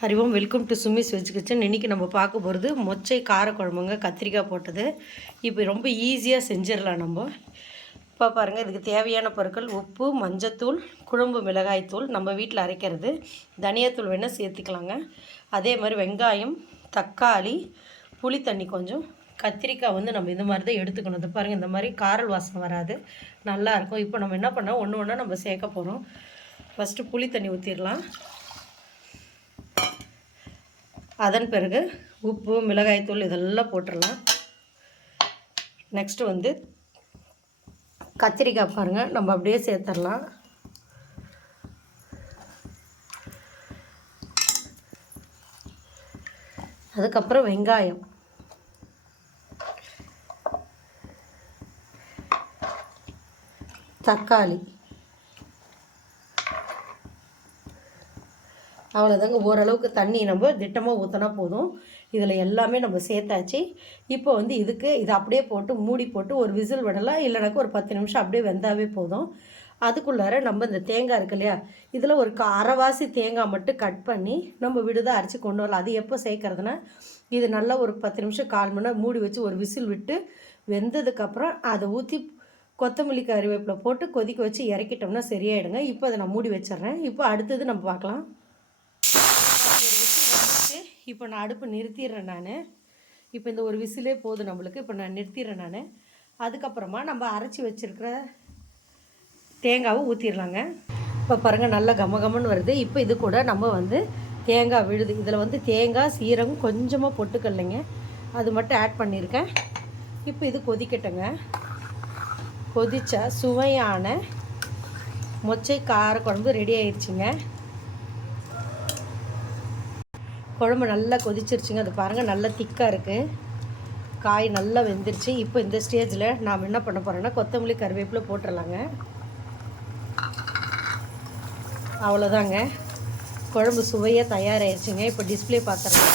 ஹரிவோம், welcome to Sumi's veg kitchen. இன்றைக்கி நம்ம பார்க்க போகிறது மொச்சை காரக்குழம்புங்க, கத்திரிக்காய் போட்டது. இப்போ ரொம்ப ஈஸியாக செஞ்சிடலாம் நம்ம. இப்போ பாருங்கள், இதுக்கு தேவையான பொருட்கள் உப்பு, மஞ்சத்தூள், குழம்பு மிளகாய்த்தூள், நம்ம வீட்டில் அரைக்கிறது, தனியாத்தூள் வேணால் சேர்த்துக்கலாங்க. அதே மாதிரி வெங்காயம், தக்காளி, புளி தண்ணி கொஞ்சம், கத்திரிக்காய் வந்து நம்ம இந்த மாதிரி தான் எடுத்துக்கணும். இது பாருங்கள், இந்த மாதிரி காரல் வாசனை வராது, நல்லாயிருக்கும். இப்போ நம்ம என்ன பண்ணோம், ஒன்று ஒன்றா நம்ம சேர்க்க போகிறோம். ஃபஸ்ட்டு புளி தண்ணி ஊற்றிடலாம். அதன் பிறகு உப்பு, மிளகாய்த்தூள் இதெல்லாம் போட்டுடலாம். நெக்ஸ்ட்டு வந்து கத்திரிக்காய் பாருங்கள், நம்ம அப்படியே சேர்த்துடலாம். அதுக்கப்புறம் வெங்காயம், தக்காளி, அவ்வளோதாங்க. ஓரளவுக்கு தண்ணி நம்ம திட்டமாக ஊற்றினா போதும். இதில் எல்லாமே நம்ம சேர்த்தாச்சு. இப்போ வந்து இதை அப்படியே போட்டு மூடி போட்டு ஒரு விசில் விடலாம், இல்லைனாக்கா ஒரு 10 நிமிஷம் அப்படியே வெந்தாவே போதும். அதுக்குள்ளார நம்ம இந்த தேங்காய் இருக்கு இல்லையா, இதில் ஒரு அரைவாசி தேங்காய் மட்டும் கட் பண்ணி நம்ம விடுதாக அரைச்சி கொண்டு வரலாம். அது எப்போ சேர்க்குறதுனா, இது நல்லா ஒரு 10 நிமிஷம் 1/4 மணி நேரம் மூடி வச்சு ஒரு விசில் விட்டு வெந்ததுக்கப்புறம் அதை ஊற்றி கொத்தமல்லி கறிவேப்பிலை போட்டு கொதிக்க வச்சு இறக்கிட்டோம்னா சரியாயிடுங்க. இப்போ அதை நான் மூடி வச்சிட்றேன். இப்போ அடுத்தது நம்ம பார்க்கலாம். இப்போ நான் அடுப்பு நிறுத்திடுறேன். இப்போ இந்த ஒரு விசிலே போதும் நம்மளுக்கு. இப்போ நான் நிறுத்திடுறேன். அதுக்கப்புறமா நம்ம அரைச்சி வச்சுருக்கிற தேங்காவை ஊற்றிடலாங்க. இப்போ பாருங்கள், நல்லா கமகமன்னு வருது. இப்போ இது கூட நம்ம வந்து தேங்காய் விழுது. இதில் வந்து தேங்காய், சீரகம், கொஞ்சமாக பொட்டுக்கல்லைங்க, அது மட்டும் ஆட் பண்ணியிருக்கேன். இப்போ இது கொதிக்கட்டுங்க. கொதிச்சா சுவையான மொச்சை கார குழம்பு ரெடி ஆயிடுச்சுங்க. குழம்பு நல்லா கொதிச்சிருச்சுங்க. அது பாருங்கள், நல்லா திக்காக இருக்குது, காய் நல்லா வெந்துருச்சு. இப்போ இந்த ஸ்டேஜில் நாம் என்ன பண்ண போகிறோன்னா, கொத்தமல்லி கருவேப்பிலை போட்டுடலாங்க. அவ்வளோதாங்க, குழம்பு சுவையாக தயாராகிடுச்சுங்க. இப்போ டிஸ்பிளே பார்த்துடலாம்.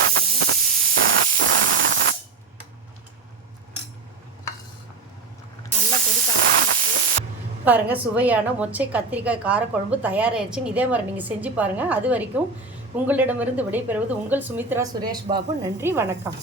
நல்லா கொதிக்க பாருங்கள், சுவையான மொச்சை கத்திரிக்காய் காரக்குழம்பு தயாராகிடுச்சுங்க. இதே மாதிரி நீங்கள் செஞ்சு பாருங்கள். அது வரைக்கும் உங்களிடமிருந்து விடைபெறுவது உங்கள் சுமித்ரா சுரேஷ் பாபு. நன்றி, வணக்கம்.